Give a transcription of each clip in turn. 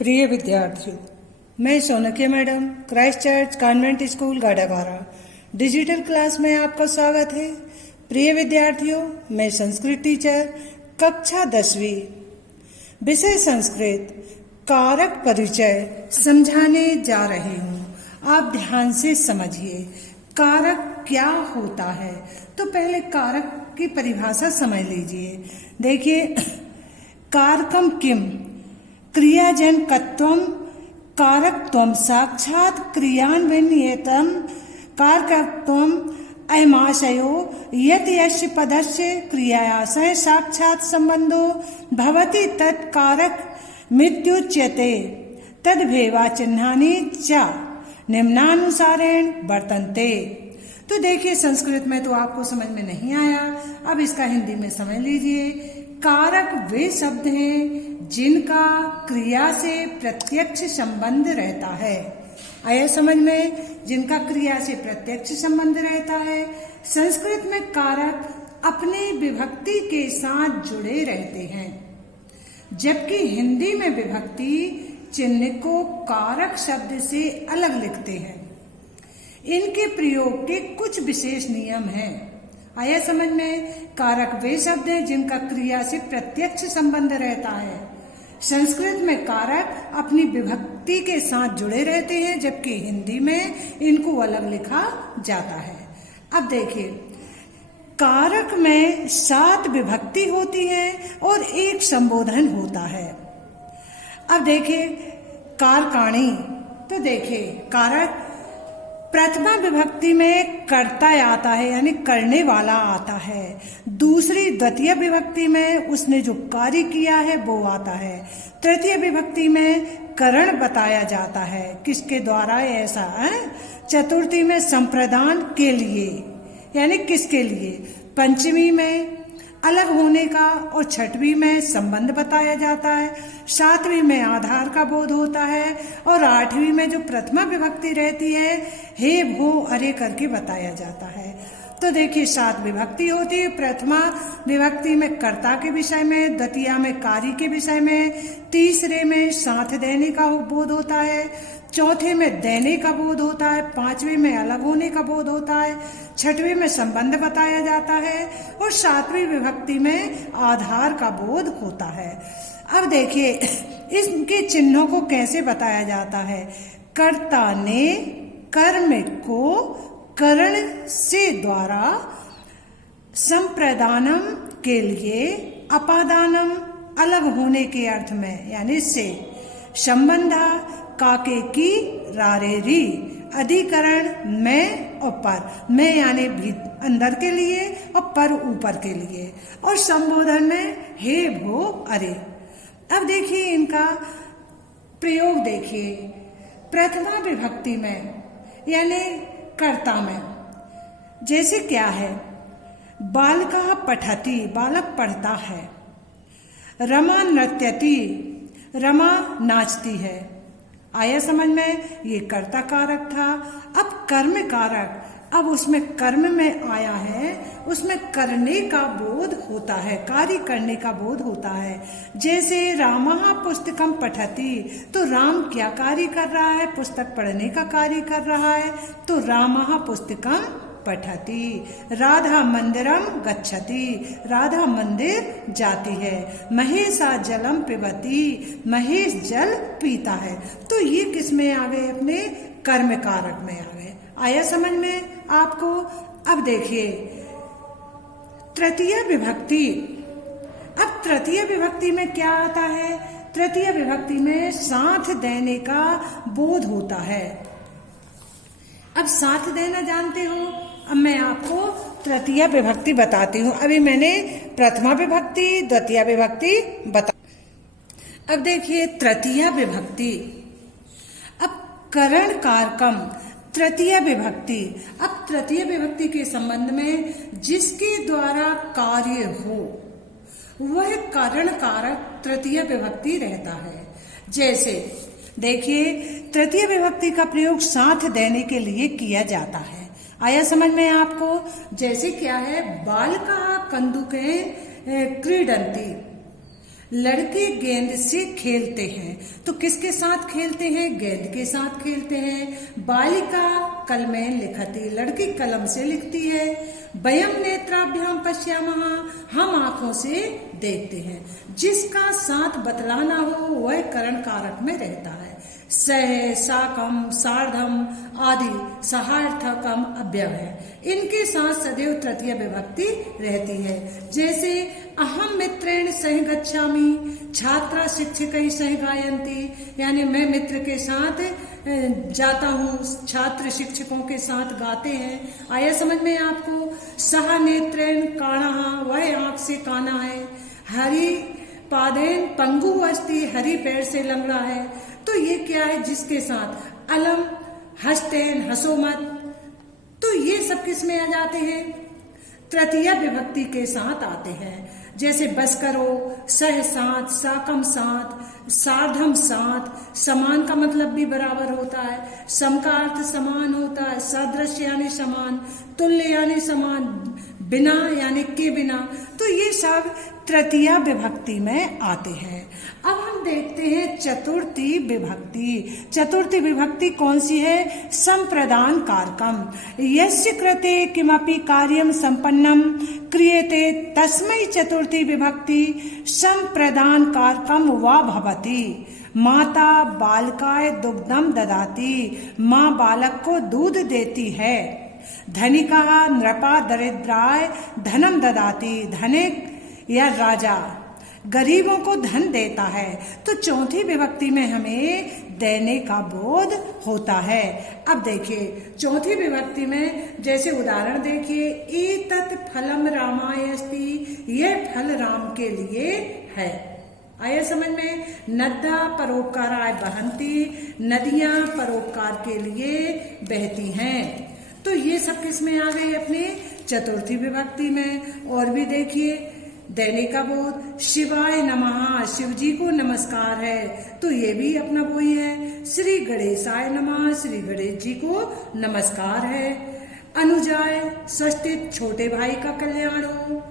प्रिय विद्यार्थियों, मैं Sonkiya madam Christ Church Convent School Gadagara digital class में आपका स्वागत है। प्रिय विद्यार्थियों, मैं संस्कृत टीचर कक्षा 10वीं विषय संस्कृत कारक परिचय समझाने जा रही हूँ। आप ध्यान से समझिए कारक क्या होता है। तो पहले कारक की परिभाषा समझ लीजिए। देखिए, कारकम किम क्रियाजनकत्वम कारकत्वम साक्षात क्रियान्वयनियतम कारकत्वम अयमाशयो यत् यस्य पदस्य क्रियाया सह साक्षात संबंधो भवति तत् कारक मित्युच्यते तद्भेवा चिन्हानि च निम्नानुसारेण वर्तन्ते। तो देखिए, संस्कृत में तो आपको समझ में नहीं आया, अब इसका हिंदी में समझ लीजिए। कारक वे शब्द हैं जिनका क्रिया से प्रत्यक्ष संबंध रहता है। आया समझ में? जिनका क्रिया से प्रत्यक्ष संबंध रहता है। संस्कृत में कारक अपनी विभक्ति के साथ जुड़े रहते हैं, जबकि हिंदी में विभक्ति चिन्ह को कारक शब्द से अलग लिखते हैं। इनके प्रयोग के कुछ विशेष नियम हैं। आया समझ में? कारक वे शब्द हैं जिनका क्रिया से प्रत्यक्ष संबंध रहता है। संस्कृत में कारक अपनी विभक्ति के साथ जुड़े रहते हैं, जबकि हिंदी में इनको अलग लिखा जाता है। अब देखिए, कारक में 7 विभक्ति होती है और 1 संबोधन होता है। अब देखिए, कारकाणी। तो देखिए, कारक प्रथमा विभक्ति में कर्ता आता है, यानी करने वाला आता है। दूसरी द्वितीय विभक्ति में उसने जो कार्य किया है वो आता है। तृतीय विभक्ति में करण बताया जाता है, किसके द्वारा ऐसा है। चतुर्थी में संप्रदान के लिए, यानी किसके लिए। पंचमी में अलग होने का और छठवीं में संबंध बताया जाता है। 7वीं में आधार का बोध होता है और 8वीं में जो प्रथमा विभक्ति रहती है हे भो अरे करके बताया जाता है। तो देखिए, 7 विभक्ति होती है। प्रथमा विभक्ति में कर्ता के विषय में, द्वितीय में कार्य के विषय में, तीसरे में साथ देने का बोध होता है, चौथे में देने का बोध होता है, 5वीं में अलग होने का बोध होता है, 6वीं में संबंध बताया जाता है और 7वीं विभक्ति में आधार का बोध होता है। अब देखिए, इसके चिन्हों को कैसे बताया जाता है। कर्ता ने कर्म को करण से द्वारा, संप्रदानम के लिए, अपादानम अलग होने के अर्थ में यानी से, संबंधा काके की रारेरी, अधिकरण में और पर, में यानी भी अंदर के लिए और पर ऊपर के लिए, और संबोधन में हे भो अरे। अब देखिए, इनका प्रयोग देखिए। प्रथमा विभक्ति में यानी कर्ता में जैसे क्या है, बालकः पठति, बालक पढ़ता है। रमा नृत्यति, रमा नाचती है। आया समझ में? ये कर्ता कारक था। अब कर्म कारक, अब उसमें कर्म में आया है, उसमें करने का बोध होता है, कार्य करने का बोध होता है। जैसे रामः पुस्तकम पठति, तो राम क्या कार्य कर रहा है? पुस्तक पढ़ने का कार्य कर रहा है, तो रामः पुस्तकम पठति। राधा मंदिरम गच्छति, राधा मंदिर जाती है। महेशा जलम पिबति, महेश जल पीता है। तो ये किस में आ गए? अपने कर्म कारक में आ गए। आया समझ में आपको? अब देखिए, तृतीय विभक्ति। अब तृतीय विभक्ति में क्या आता है? तृतीय विभक्ति में साथ देने का बोध होता है। अब साथ देना जानते हो? अब मैं आपको तृतीय विभक्ति बताती हूँ। अभी मैंने प्रथमा विभक्ति, द्वितीय विभक्ति बता। अब देखिए, तृतीय विभक्ति। अब करण कारकम, तृतीय विभक्ति। अब तृतीय विभक्ति के संबंध में जिसके द्वारा कार्य हो वह करण कारक तृतीय विभक्ति रहता है। जैसे देखिए, तृतीय विभक्ति का प्रयोग साथ देने के लिए किया जाता है। आया समझ में आपको? जैसे क्या है, बालकः कंदुके क्रीडन्ति, लड़के गेंद से खेलते हैं। तो किसके साथ खेलते हैं? गेंद के साथ खेलते हैं। बालिका कलमेन लिखति, लड़की कलम से लिखती है। वयम नेत्राभ्याम पश्यामः, हम आंखों से देखते हैं। जिसका साथ बतलाना हो वह करण कारक में रहता है। सह, साकम, सार्धम आदि सहार्थकम अव्यय है। इनके साथ सदैव तृतीय विभक्ति रहती है। जैसे अहम मित्रेण सह गच्छामि, छात्रा शिक्षकै सह गायन्ति, यानी मैं मित्र के साथ जाता हूँ, छात्र शिक्षकों के साथ गाते हैं। आया समझ में आपको? सह नेत्रेण काणः, वह आंख से काना है। हरि पादेन पंगु अस्ति, हरि पैर से लंगड़ा है। तो ये क्या है? जिसके साथ अलम, हस्तेन, हंसो मत। तो ये सब किस में आ जाते हैं? तृतीय विभक्ति के साथ आते हैं। जैसे बस करो, सह साथ, साकम साथ, सार्धम साथ। समान का मतलब भी बराबर होता है। सम का अर्थ समान होता है। सदृश यानी समान, तुल्य यानी समान, बिना यानी के बिना। तो ये सब तृतीया विभक्ति में आते हैं। अब हम देखते हैं चतुर्थी विभक्ति। चतुर्थी विभक्ति कौन सी है? संप्रदान कारकम। यस्य कृते किमपि कार्यम संपन्नम क्रियते तस्मै चतुर्थी विभक्ति संप्रदान कारकम वा भवति। माता बालकाय दुग्धम ददाति, माँ बालक को दूध देती है। धनिका नृपा दरिद्राय धनम ददाति, धनिक या राजा गरीबों को धन देता है। तो चौथी विभक्ति में हमें देने का बोध होता है। अब देखिए चौथी विभक्ति में, जैसे उदाहरण देखिए, एतत् फलम रामाय अस्ति, यह फल राम के लिए है। आया समझ में? नद्या परोपकाराय बहन्ति, नदियां परोपकार के लिए बहती हैं। तो ये सब किस में आ गई? अपने चतुर्थी विभक्ति में। और भी देखिए, देने का बोध, शिवाय नमः, शिव जी को नमस्कार है। तो ये भी अपना वही है। श्री गणेशाय नमः, श्री गणेश जी को नमस्कार है। अनुजाय स्वस्थित, छोटे भाई का कल्याण हो।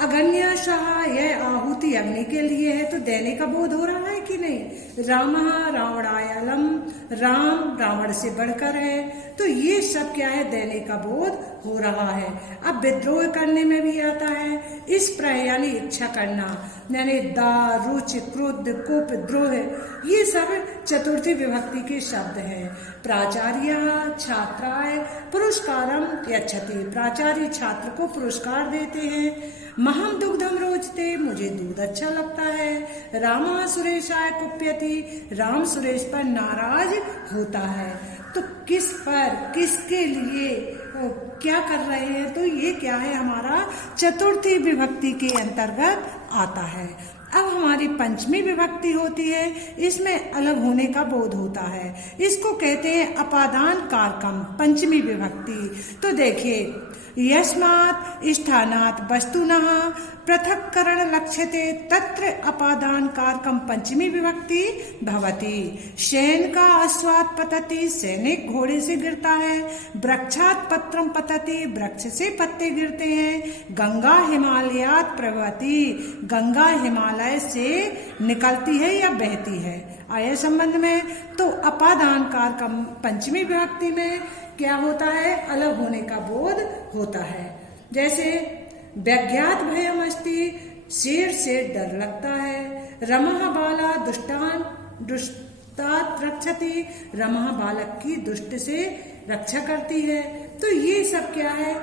अगन्य सहा, यह आहुति अग्नि के लिए है। तो देने का बोध हो रहा है कि नहीं? रामः रावणायलम, राम रावण से बढ़कर है। तो ये सब क्या है? देने का बोध हो रहा है। अब विद्रोह करने में भी आता है। इस प्रह यानी इच्छा करना, यानी दा, रुचि, क्रोध, कोप, द्रोह, ये सब चतुर्थी विभक्ति के शब्द हैं। प्राचार्य छात्राय पुरस्कारम यच्छति, प्राचार्य छात्र को पुरस्कार देते हैं। महम दुग्धम रोचते, मुझे दूध अच्छा लगता है। रामा सुरेशाय कुप्यति, राम सुरेश पर नाराज होता है। तो किस पर, किसके लिए क्या कर रहे हैं? तो ये क्या है? हमारा चतुर्थी विभक्ति के अंतर्गत आता है। अब हमारी पंचमी विभक्ति होती है, इसमें अलग होने का बोध होता है। इसको कहते हैं अपादान कारकम, पंचमी विभक्ति। तो देखिए, यस्मात् स्थानात् वस्तुनः पृथक्करण लक्ष्यते तत्र अपादान कारकम पंचमी विभक्ति भवति। शयन का अश्वात् पतति, सैनिक घोड़े से गिरता है। वृक्षात् पत्रम पतति, वृक्ष से पत्ते गिरते हैं। गंगा हिमालयात् प्रवहति, गंगा हिमालय से निकलती है या बहती है। आया संबंध में? तो अपादान कारकम पंचमी विभक्ति में क्या होता है? अलग होने का बोध होता है। जैसे व्यज्ञात भयम अस्ति, शेर से डर लगता है। रमः बाला दुष्टान दुष्टात् रक्षति, रमः बालक की दुष्ट से रक्षा करती है। तो ये सब क्या है?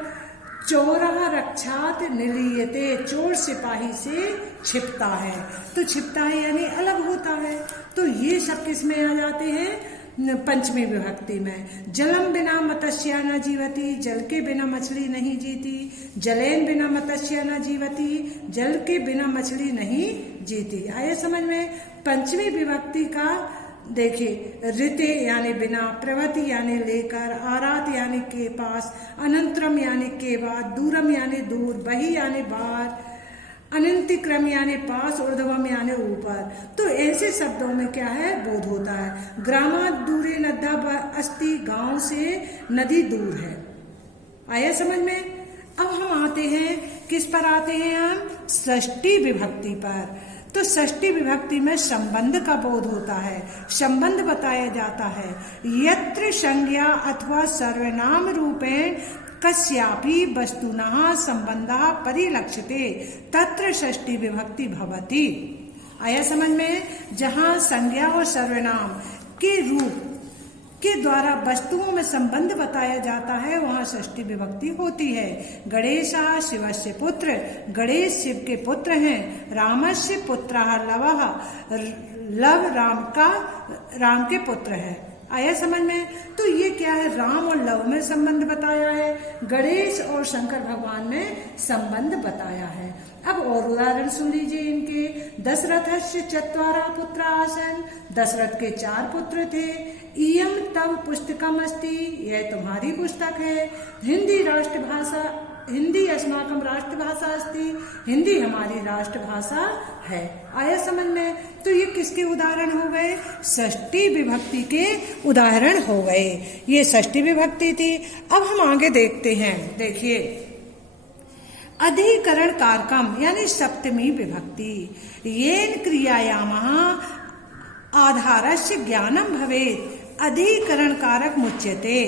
चोरः रक्षात निलीयते, चोर सिपाही से छिपता है। तो छिपता है यानी अलग होता है। तो ये सब किस में आ जाते हैं? पंचमी विभक्ति में। जलम बिना मत्स्य न जीवती, जल के बिना मछली नहीं जीती। जलेन बिना मत्स्य न जीवती, जल के बिना मछली नहीं जीती। आए समझ में? पंचमी विभक्ति का देखिए, ऋते यानी बिना, प्रवति यानी लेकर, आरात यानी के पास, अनंतरम यानी के बाद, दूरम यानी दूर, बही यानी बाहर, अनंतिक्रम यानी पास, ऊर्ध्वम यानी ऊपर। तो ऐसे शब्दों में क्या है? बोध होता है। ग्रामात् दूरे नद्या अस्ति, गांव से नदी दूर है। आया समझ में? अब हम आते हैं किस पर आते हैं हम? षष्ठी विभक्ति पर। तो षष्ठी विभक्ति में संबंध का बोध होता है, संबंध बताया जाता है। यत्र संज्ञा अथवा सर्वनाम रूपेण कस्यापि वस्तुनः संबंधः परिलक्ष्यते तत्र षष्ठी विभक्ति भवति। आया समझ में? जहाँ संज्ञा और सर्वनाम के रूप के द्वारा वस्तुओं में संबंध बताया जाता है वहाँ षष्ठी विभक्ति होती है। गणेशः शिवस्य पुत्र, गणेश शिव के पुत्र हैं। रामस्य पुत्रः लवः, लव राम के पुत्र है। आया समझ में? तो ये क्या है? राम और लव में संबंध बताया है, गणेश और शंकर भगवान में संबंध बताया है। अब और उदाहरण सुन लीजिए इनके। दशरथस्य चत्वारः पुत्राः आसन्, दशरथ के 4 पुत्र थे। इयं तव पुस्तकम् अस्ति, यह तुम्हारी पुस्तक है। हिंदी अस्माकं राष्ट्रभाषा अस्ति, हिंदी हमारी राष्ट्रभाषा है। आया समझ में? तो ये किसके उदाहरण हो गए? षष्ठी विभक्ति के उदाहरण हो गए। ये षष्ठी विभक्ति थी। अब हम आगे देखते हैं। देखिए, अधिकरण कारकम यानी सप्तमी विभक्ति। येन क्रियायामः आधारस्य ज्ञानम भवेत् अधिकरण कारक मुच्यते।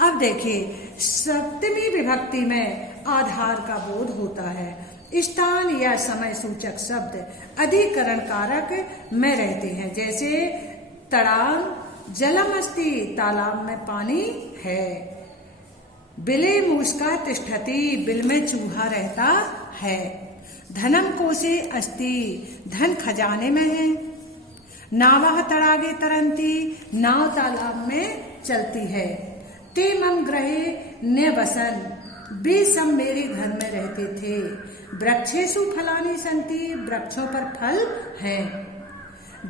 अब देखिए, सप्तमी विभक्ति में आधार का बोध होता है। स्थान या समय सूचक शब्द अधिकरण कारक में रहते हैं। जैसे तड़ाग जलम अस्ति, तालाब में पानी है। बिले मूषका तिष्ठति, बिल में चूहा रहता है। धनम कोशे अस्ति, धन खजाने में है। नावः तड़ागे तरंती, नाव तालाब में चलती है। ते मम गृहे न्यवसन, वे सब मेरे घर में रहते थे। वृक्षेषु फलानि सन्ति, वृक्षों पर फल हैं।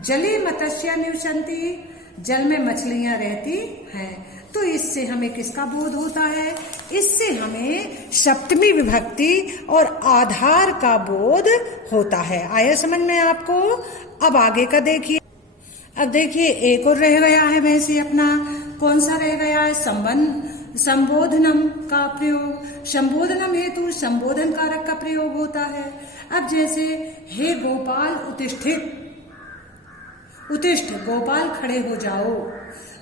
जले मत्स्य निवसन्ति, जल में मछलियां रहती हैं। तो इससे हमें किसका बोध होता है? इससे हमें सप्तमी विभक्ति और आधार का बोध होता है। आया समझ में आपको? अब आगे का देखिए। अब देखिए, एक और रह गया है वैसे अपना। कौन सा रह गया है? संबोधनम का प्रयोग। संबोधनम हेतु संबोधन कारक का प्रयोग होता है। अब जैसे हे गोपाल उत्तिष्ठ, गोपाल खड़े हो जाओ।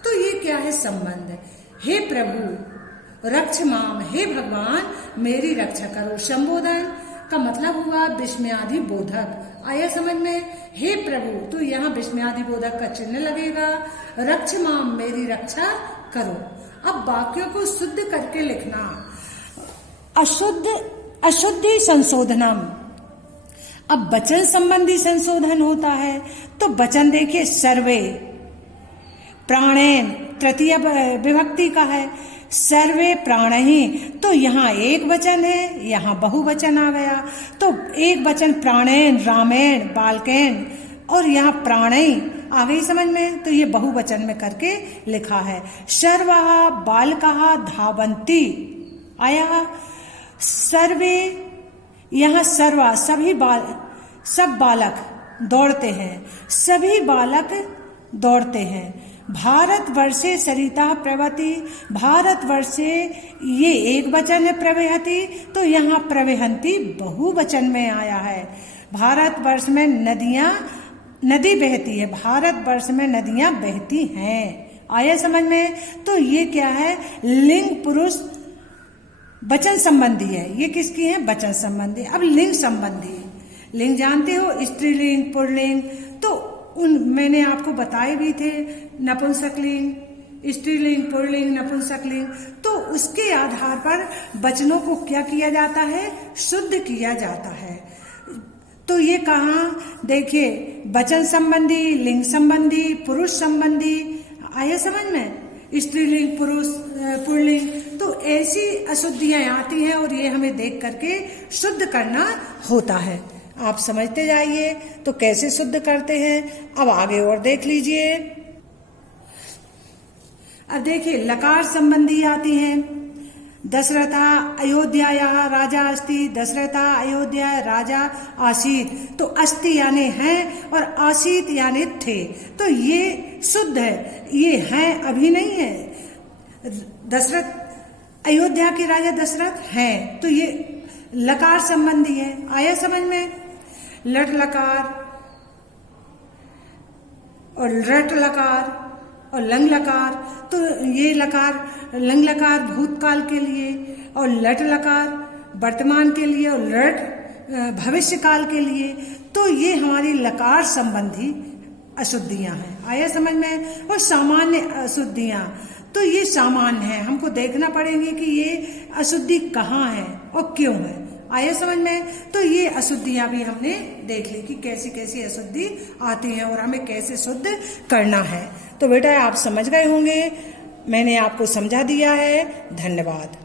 तो ये क्या है? संबंध। हे प्रभु रक्ष माम, हे भगवान मेरी रक्षा करो। संबोधन का मतलब हुआ विस्मयादि बोधक। आया समझ में? हे प्रभु, तो यहाँ विस्मयादि बोधक का चिन्ह लगेगा। रक्ष माम, मेरी रक्षा करो। अब वाक्यों को शुद्ध करके लिखना। अशुद्धि संशोधनम। अब वचन संबंधी संशोधन होता है। तो वचन देखिए, सर्वे प्राणेन तृतीय विभक्ति का है। सर्वे प्राणहि, तो यहाँ एक वचन है, यहाँ बहुवचन आ गया। तो एक वचन प्राणेन, रामेण, बालकेन, और यहाँ प्राणहि आ गई समझ में? तो ये बहुवचन में करके लिखा है। सर्वः बालकः धावन्ति। आया सर्वे, यहाँ सर्वा सब बालक दौड़ते हैं, सभी बालक दौड़ते हैं। भारतवर्षे सरिता प्रवहति, भारतवर्षे ये एक वचन है प्रवहति, तो यहाँ प्रवहन्ति बहुवचन में आया है। भारतवर्ष में नदी बहती है, भारतवर्ष में नदियां बहती हैं। आया समझ में? तो ये क्या है? लिंग पुरुष वचन संबंधी है। ये किसकी है? वचन संबंधी। अब लिंग संबंधी, लिंग जानते हो, स्त्रीलिंग, पुल्लिंग। तो मैंने आपको बताए भी थे, नपुंसकलिंग, स्त्रीलिंग, पुल्लिंग, नपुंसकलिंग। तो उसके आधार पर वचनों को क्या किया जाता है? शुद्ध किया जाता है। तो ये कहाँ? देखिए, वचन संबंधी, लिंग संबंधी, पुरुष संबंधी। आया समझ में? स्त्रीलिंग, पुरुष, पुल्लिंग। तो ऐसी अशुद्धियां आती हैं और ये हमें देख करके शुद्ध करना होता है। आप समझते जाइए तो कैसे शुद्ध करते हैं। अब आगे और देख लीजिए। अब देखिए, लकार संबंधी आती हैं। दशरथा अयोध्यायाः राजा अस्ति, दशरथा अयोध्या राजा आसीत। तो अस्ति यानी है और आसीत यानी थे। तो ये शुद्ध है, ये है अभी नहीं है। दशरथ, अयोध्या के राजा दशरथ हैं, तो ये लकार संबंधी है। आया समझ में? लट लकार और रट लकार और लंग लकार, तो ये लकार लंग लकार भूतकाल के लिए और लट लकार वर्तमान के लिए और रट भविष्य काल के लिए। तो ये हमारी लकार संबंधी अशुद्धियां हैं। आया समझ में? और सामान्य अशुद्धियां, तो ये सामान्य है, हमको देखना पड़ेंगे कि ये अशुद्धि कहाँ है और क्यों है। आया समझ में? तो ये अशुद्धियां भी हमने देख ली कि कैसी कैसी अशुद्धि आती हैं और हमें कैसे शुद्ध करना है। तो बेटा आप समझ गए होंगे, मैंने आपको समझा दिया है। धन्यवाद।